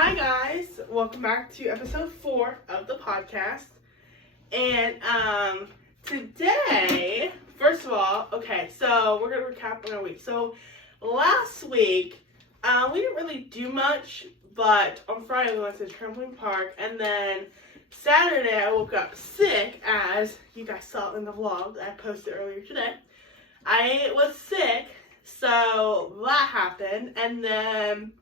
Hi guys, welcome back to episode 4 of the podcast. And today, first of all, okay, so we're gonna recap on our week. So last week, we didn't really do much, but on Friday we went to the trampoline park, and then Saturday I woke up sick, as you guys saw in the vlog that I posted earlier today. I was sick, so that happened, and then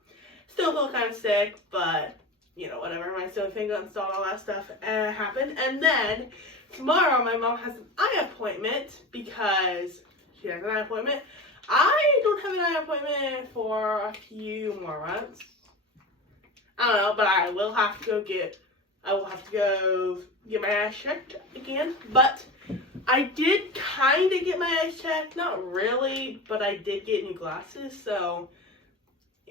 still feel kind of sick, but you know, whatever. My sewing thing got installed, all that stuff happened. And then tomorrow, my mom has an eye appointment because she has an eye appointment. I don't have an eye appointment for a few more months. I don't know, but I will have to go get my eyes checked again. But I did kind of get my eyes checked, not really, but I did get new glasses, so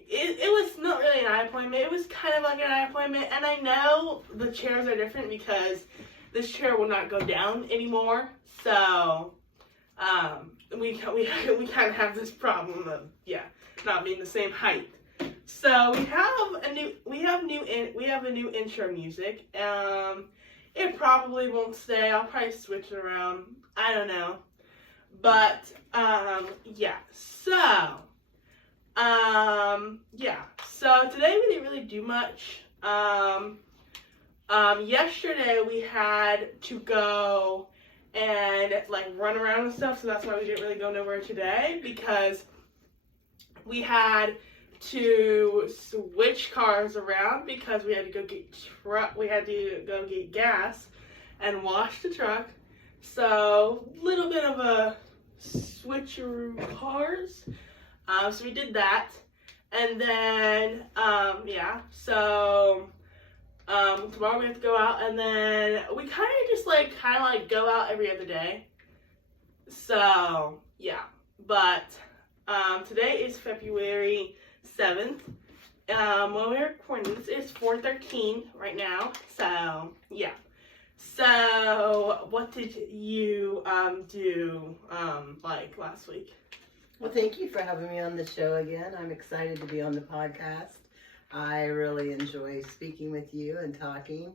it was not really an eye appointment. It was kind of like an eye appointment, and I know the chairs are different because this chair will not go down anymore. So we kind of have this problem of not being the same height. So we have a new intro music. It probably won't stay. I'll probably switch it around. I don't know, but So today we didn't really do much. Yesterday we had to go and run around and stuff, so that's why we didn't really go nowhere today, because we had to switch cars around because we had to go get gas and wash the truck. So little bit of a switcheroo cars. So we did that, and then tomorrow we have to go out, and then we kind of go out every other day. So but today is February 7th. When we're recording this, it's 4:13 right now. So So what did you do last week? Well, thank you for having me on the show again. I'm excited to be on the podcast. I really enjoy speaking with you and talking.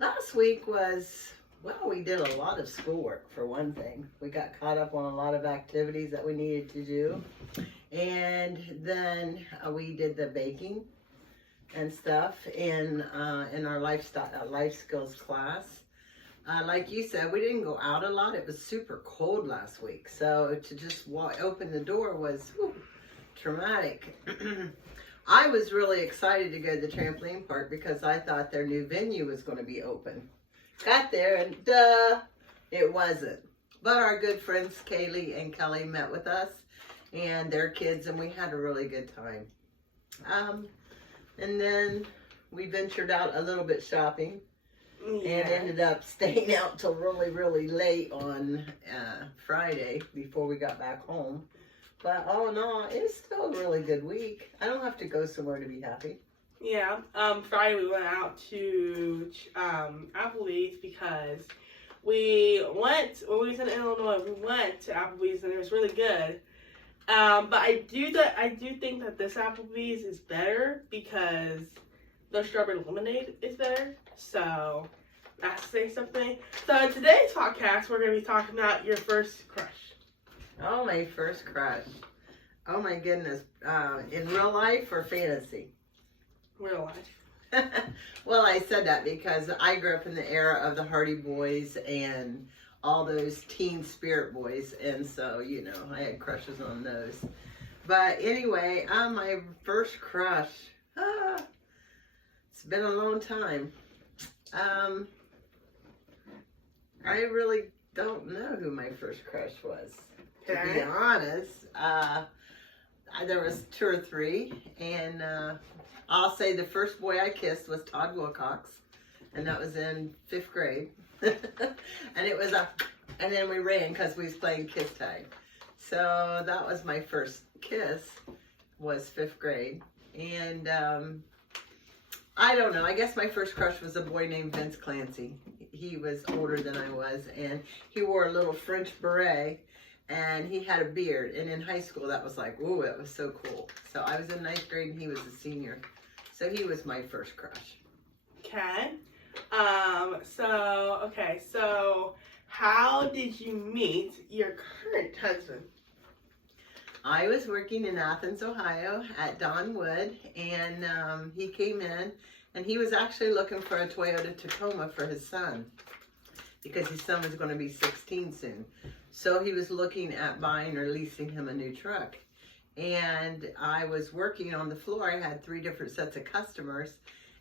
Last week we did a lot of schoolwork, for one thing. We got caught up on a lot of activities that we needed to do. And then we did the baking and stuff in our life skills class. Like you said, we didn't go out a lot. It was super cold last week. So to just open the door was traumatic. I was really excited to go to the trampoline park because I thought their new venue was going to be open. Got there and it wasn't. But our good friends Kaylee and Kelly met with us and their kids, and we had a really good time. And then we ventured out a little bit shopping. And ended up staying out till really, really late on Friday before we got back home. But all in all, it's still a really good week. I don't have to go somewhere to be happy. Yeah. Friday we went out to Applebee's because when we was in Illinois, we went to Applebee's and it was really good. But I do think that this Applebee's is better because the strawberry lemonade is better. So that's say something. So in today's podcast, we're going to be talking about your first crush. Oh, my first crush. Oh my goodness. In real life or fantasy? Real life. Well, I said that because I grew up in the era of the Hardy Boys and all those Teen Spirit Boys. And so, I had crushes on those. But anyway, my first crush. It's been a long time. I really don't know who my first crush was, to be honest. There was 2 or 3, and I'll say the first boy I kissed was Todd Wilcox, and that was in 5th grade. And it was and then we ran because we was playing kiss tag. So that was my first kiss, was 5th grade. And I don't know. I guess my first crush was a boy named Vince Clancy. He was older than I was, and he wore a little French beret, and he had a beard. And in high school, that was like, ooh, it was so cool. So I was in 9th grade, and he was a senior. So he was my first crush. Okay. So how did you meet your current husband? I was working in Athens, Ohio at Don Wood, and he came in, and he was actually looking for a Toyota Tacoma for his son because his son was going to be 16 soon. So he was looking at buying or leasing him a new truck. And I was working on the floor. I had 3 different sets of customers,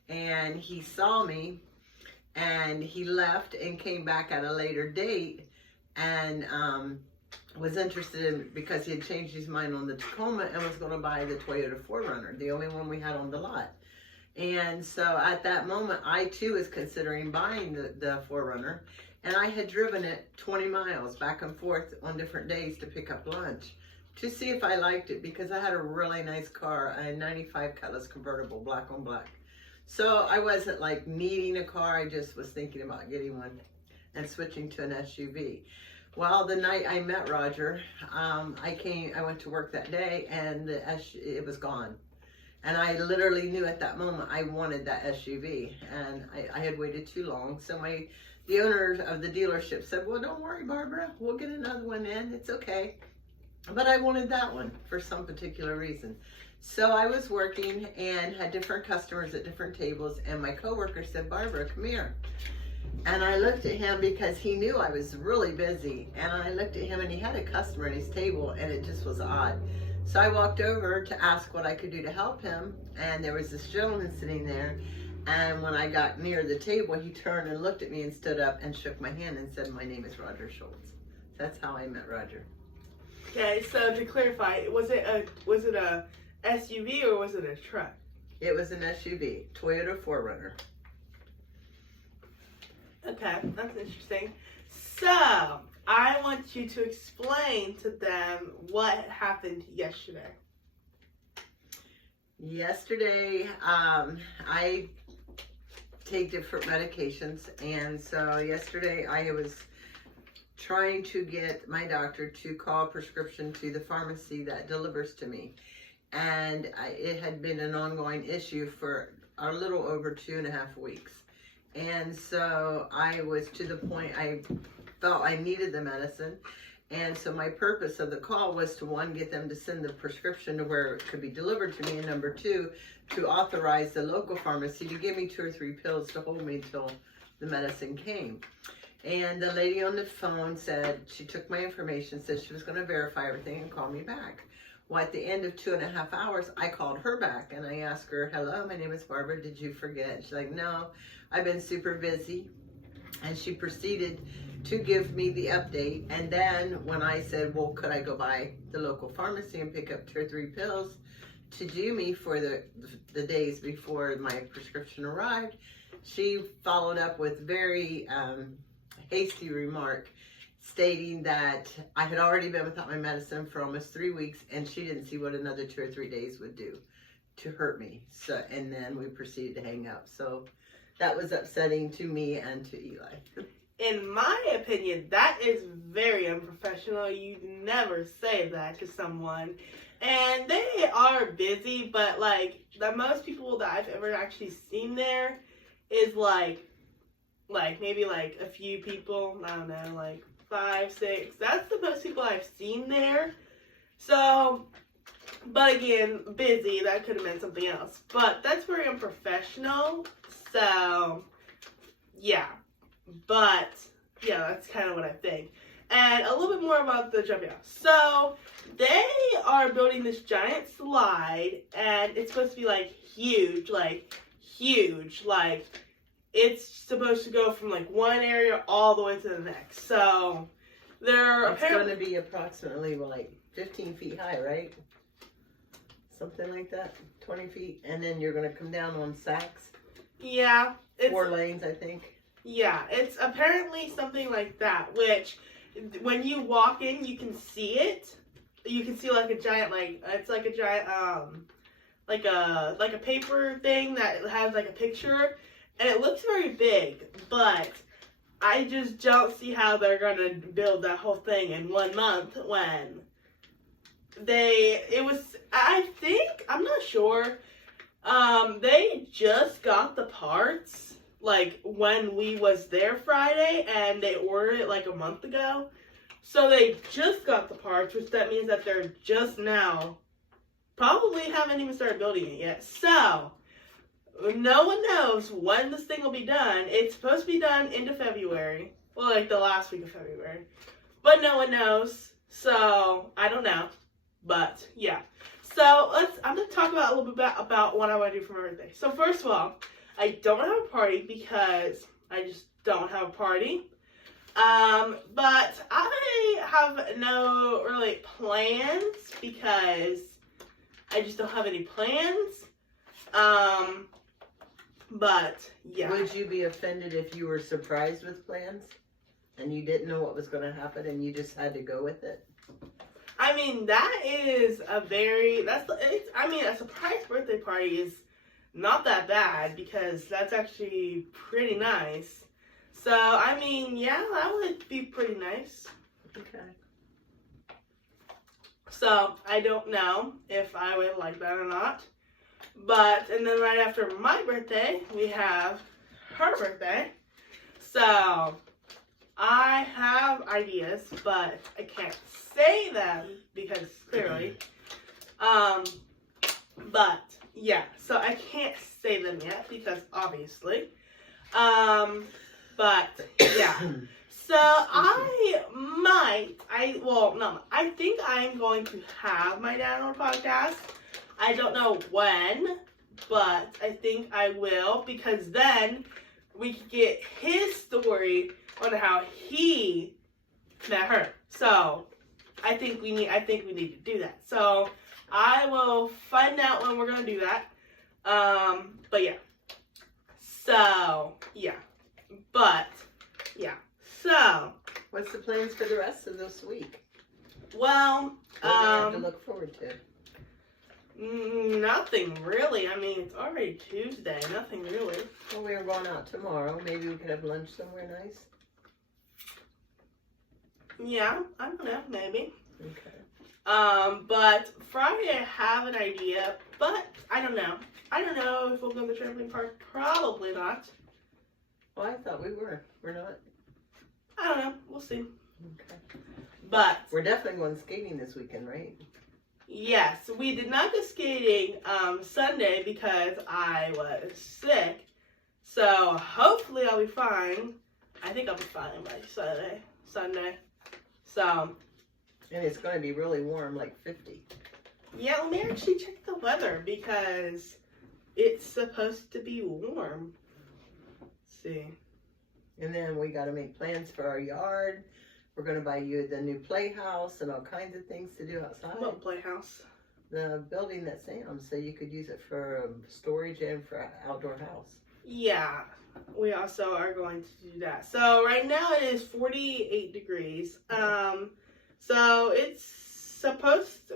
and he saw me, and he left and came back at a later date, and was interested in, because he had changed his mind on the Tacoma and was going to buy the Toyota 4Runner, the only one we had on the lot. And so at that moment, I too was considering buying the 4Runner, and I had driven it 20 miles back and forth on different days to pick up lunch to see if I liked it, because I had a really nice car, a 95 Cutlass convertible, black on black. So I wasn't like needing a car, I just was thinking about getting one and switching to an SUV. Well, the night I met Roger, I went to work that day, and it was gone. And I literally knew at that moment I wanted that SUV, and I had waited too long. So the owner of the dealership said, well, don't worry, Barbara, we'll get another one in, it's okay. But I wanted that one for some particular reason. So I was working and had different customers at different tables, and my coworker said, Barbara, come here. And I looked at him because he knew I was really busy. And I looked at him, and he had a customer at his table, and it just was odd. So I walked over to ask what I could do to help him. And there was this gentleman sitting there. And when I got near the table, he turned and looked at me and stood up and shook my hand and said, my name is Roger Schultz. That's how I met Roger. Okay, so to clarify, was it a SUV or was it a truck? It was an SUV, Toyota 4Runner. Okay, that's interesting. So, I want you to explain to them what happened yesterday. Yesterday, I take different medications, and so yesterday I was trying to get my doctor to call a prescription to the pharmacy that delivers to me. And it had been an ongoing issue for a little over 2.5 weeks. And so I was to the point I felt I needed the medicine. And so my purpose of the call was to, 1, get them to send the prescription to where it could be delivered to me, and number 2, to authorize the local pharmacy to give me 2 or 3 pills to hold me until the medicine came. And the lady on the phone said, she took my information, said she was going to verify everything and call me back. Well, at the end of 2.5 hours, I called her back, and I asked her, hello, my name is Barbara, did you forget? She's like, no, I've been super busy. And she proceeded to give me the update. And then when I said, well, could I go by the local pharmacy and pick up 2 or 3 pills to do me for the days before my prescription arrived, she followed up with very hasty remark stating that I had already been without my medicine for almost 3 weeks, and she didn't see what another 2 or 3 days would do to hurt me. So, and then we proceeded to hang up. So that was upsetting to me and to Eli. In my opinion, that is very unprofessional. You never say that to someone. And they are busy, but like the most people that I've ever actually seen there is like maybe like a few people. I don't know, like 5, 6. That's the most people I've seen there. So, but again, busy, that could have meant something else. But that's very unprofessional. So, yeah. But, yeah, that's kind of what I think. And a little bit more about the jumping off. So, they are building this giant slide, and it's supposed to be, like, huge. It's supposed to go from, like, one area all the way to the next. So, It's going to be approximately, like, 15 feet high, right? Something like that, 20 feet. And then you're going to come down on sacks. Yeah. 4 lanes, I think. Yeah, it's apparently something like that, which when you walk in, you can see it. You can see like a giant, it's like a giant, like a paper thing that has like a picture, and it looks very big, but I just don't see how they're gonna build that whole thing in 1 month when I'm not sure, They just got the parts, like, when we was there Friday, and they ordered it, like, a month ago. So they just got the parts, which that means that they're just now, probably haven't even started building it yet. So, no one knows when this thing will be done. It's supposed to be done into February. Well, like, the last week of February. But no one knows. So, I don't know. But, yeah. So, I'm going to talk about a little bit about what I want to do for my birthday. So, first of all, I don't have a party because I just don't have a party. But I have no really plans because I just don't have any plans. But, yeah. Would you be offended if you were surprised with plans and you didn't know what was going to happen and you just had to go with it? I mean, that is a surprise birthday party is not that bad because that's actually pretty nice. So, I mean, yeah, that would be pretty nice. Okay. So, I don't know if I would like that or not. But, and then right after my birthday, we have her birthday. So, I have ideas, but I can't say them because clearly. But, yeah, so I can't say them yet because obviously. But, yeah. So, I think I'm going to have my dad on a podcast. I don't know when, but I think I will because then we can get his story on how he met her. So, I think we need to do that. So, I will find out when we're going to do that. But yeah. So, yeah. But, yeah. So, what's the plans for the rest of this week? Well, what do you have to look forward to? Nothing really. I mean, it's already Tuesday. Nothing really. Well, we are going out tomorrow. Maybe we could have lunch somewhere nice. Yeah, I don't know. Maybe. Okay. But Friday I have an idea, but I don't know. I don't know if we'll go to the trampoline park. Probably not. Well, I thought we were. We're not. I don't know. We'll see. Okay. But we're definitely going skating this weekend, right? Yes, we did not go skating Sunday because I was sick. So hopefully I'll be fine. I think I'll be fine by Sunday. So. And it's going to be really warm, like 50. Yeah, let me actually check the weather because it's supposed to be warm. Let's see. And then we got to make plans for our yard. We're going to buy you the new playhouse and all kinds of things to do outside. What playhouse? The building that's Sam's, so you could use it for storage and for an outdoor house. Yeah, we also are going to do that. So right now it is 48 degrees. So it's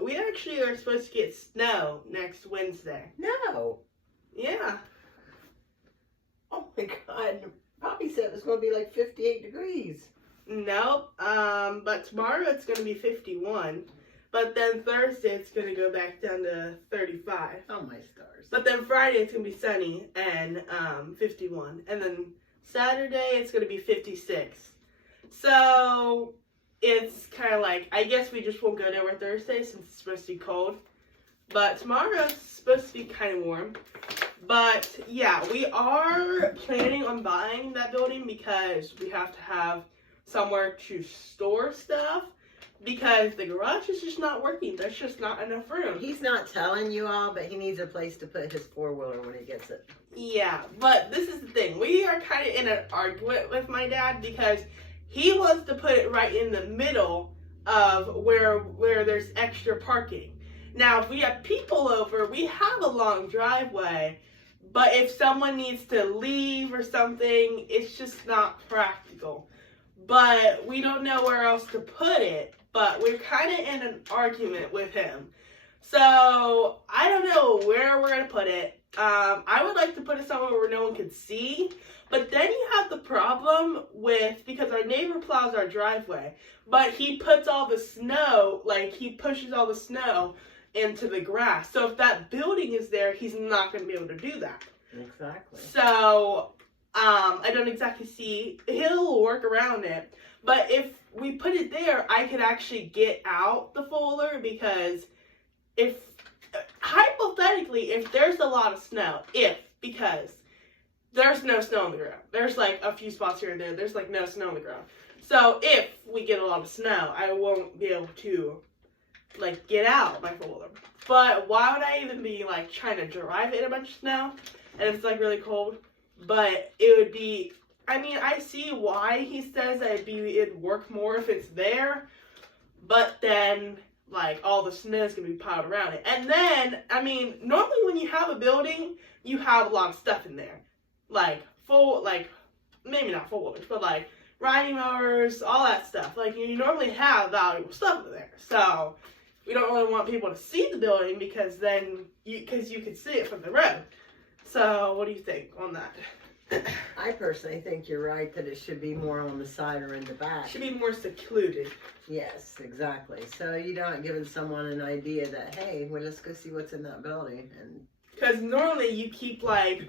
we actually are supposed to get snow next Wednesday. No. Yeah. Oh my God. Poppy said it was going to be like 58 degrees. Nope. But tomorrow it's going to be 51. But then Thursday it's going to go back down to 35. Oh my stars. But then Friday it's going to be sunny and 51. And then Saturday it's going to be 56. So it's kind of like, I guess we just won't go nowhere Thursday since it's supposed to be cold. But tomorrow it's supposed to be kind of warm. But yeah, we are planning on buying that building because we have to have somewhere to store stuff because the garage is just not working. There's just not enough room. He's not telling you all, but he needs a place to put his four-wheeler when he gets it. Yeah, but this is the thing. We are kind of in an argument with my dad because he wants to put it right in the middle of where there's extra parking. Now, if we have people over, we have a long driveway, but if someone needs to leave or something, it's just not practical. But we don't know where else to put it, but we're kind of in an argument with him. So, I don't know where we're going to put it. I would like to put it somewhere where no one can see, but then you have the problem with, because our neighbor plows our driveway, but he puts all the snow, like he pushes all the snow into the grass. So if that building is there, he's not going to be able to do that. Exactly. So I don't exactly see, he'll work around it. But if we put it there, I could actually get out the Fuller, because if, hypothetically, if there's a lot of snow, because there's no snow on the ground. There's like a few spots here and there. There's like no snow on the ground. So if we get a lot of snow, I won't be able to like get out my Fuller. But why would I even be like trying to drive in a bunch of snow and it's like really cold? But it would be, I mean, I see why he says that it'd work more if it's there, but then like all the snow is gonna be piled around it. And then, I mean, normally when you have a building, you have a lot of stuff in there, like maybe not four-wheelers, but like riding mowers, all that stuff. Like you normally have valuable stuff in there, so we don't really want people to see the building, because then you could see it from the road. So what do you think on that? I personally think you're right that it should be more on the side or in the back. Should be more secluded. Yes, exactly. So you're not giving someone an idea that, hey, well, let's go see what's in that building. And because normally you keep like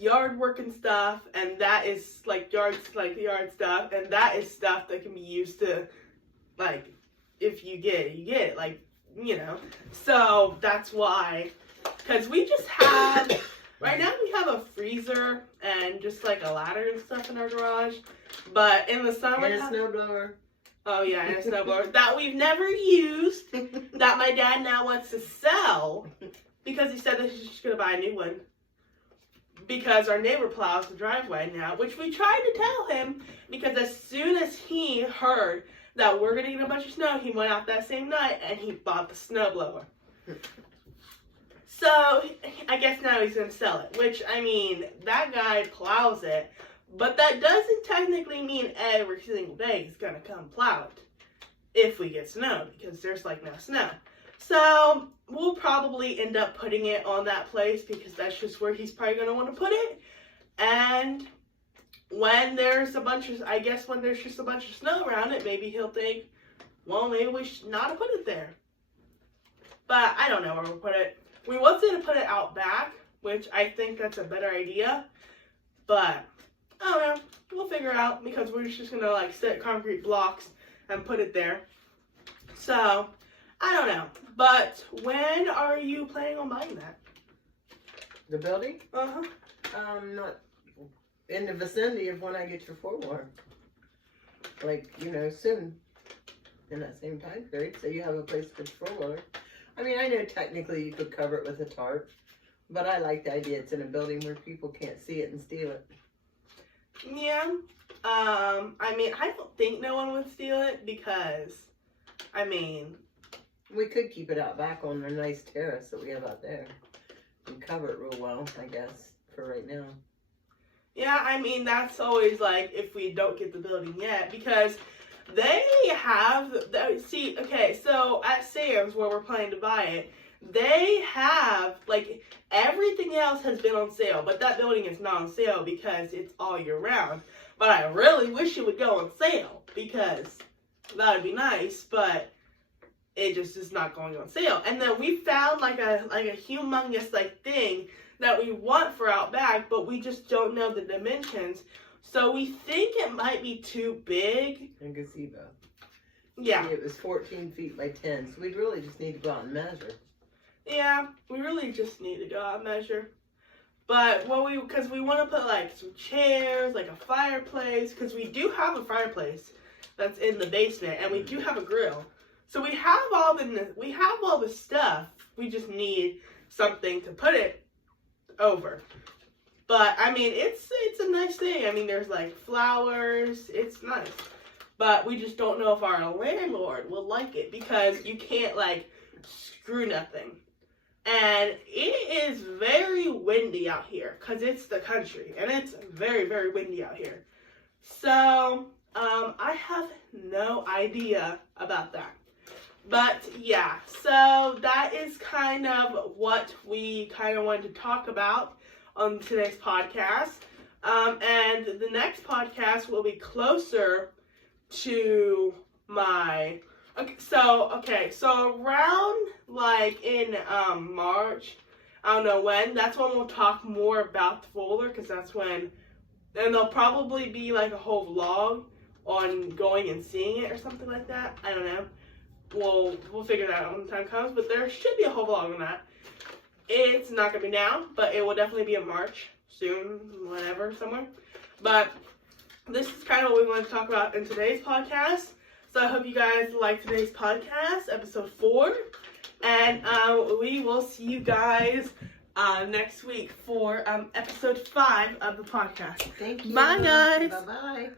yard work and stuff, and that is like yard stuff, and that is stuff that can be used to, like, if you get it, you get it, like, you know. So that's why, because we just have, right now we have a freezer and just like a ladder and stuff in our garage, but in the summer, and a snowblower. Oh yeah, and a snowblower that we've never used, that my dad now wants to sell, because he said that he's just gonna buy a new one, because our neighbor plows the driveway now, which we tried to tell him, because as soon as he heard that we're gonna get a bunch of snow, he went out that same night and he bought the snowblower. So I guess now he's gonna sell it, which, I mean, that guy plows it, but that doesn't technically mean every single day he's gonna come plow it if we get snow, because there's like no snow. So we'll probably end up putting it on that place, because that's just where he's probably gonna want to put it. And when there's when there's just a bunch of snow around it, maybe he'll think, well, maybe we should not have put it there. But I don't know where we'll put it. We was going to put it out back, which I think that's a better idea. But I don't know. We'll figure it out, because we're just going to like set concrete blocks and put it there. So I don't know. But when are you planning on buying that? The building? Uh-huh. Not in the vicinity of when I get your four-wheeler. Like, you know, soon. In that same time period. So you have a place for your four-wheeler. I mean, I know technically you could cover it with a tarp, but I like the idea it's in a building where people can't see it and steal it. Yeah. I mean, I don't think no one would steal it, because, I mean, we could keep it out back on a nice terrace that we have out there and cover it real well, I guess, for right now. Yeah, I mean, that's always like if we don't get the building yet, because they have, see, okay, so at Sam's, where we're planning to buy it, they have, like, everything else has been on sale, but that building is not on sale because it's all year round. But I really wish it would go on sale, because that would be nice, but it just is not going on sale. And then we found like a humongous like thing that we want for out back, but we just don't know the dimensions. So we think it might be too big. A gazebo. Yeah. It was 14 feet by 10, so we'd really just need to go out and measure. Yeah, we really just need to go out and measure. But because we want to put like some chairs, like a fireplace, because we do have a fireplace that's in the basement, and we do have a grill. So we have all the stuff. We just need something to put it over. But I mean, it's a nice thing. I mean, there's like flowers. It's nice. But we just don't know if our landlord will like it, because you can't like screw nothing. And it is very windy out here, because it's the country, and it's very, very windy out here. So I have no idea about that. But yeah, so that is kind of what we kind of wanted to talk about on today's podcast. And the next podcast will be closer to my, So around like in March, I don't know when. That's when we'll talk more about the folder, because that's when, and there'll probably be like a whole vlog on going and seeing it or something like that. I don't know. We'll figure that out when the time comes. But there should be a whole vlog on that. It's not gonna be now, but it will definitely be in March soon, whenever, somewhere. But this is kind of what we want to talk about in today's podcast. So I hope you guys like today's podcast, episode 4. And we will see you guys next week for episode 5 of the podcast. Thank you. Bye, guys. Bye-bye.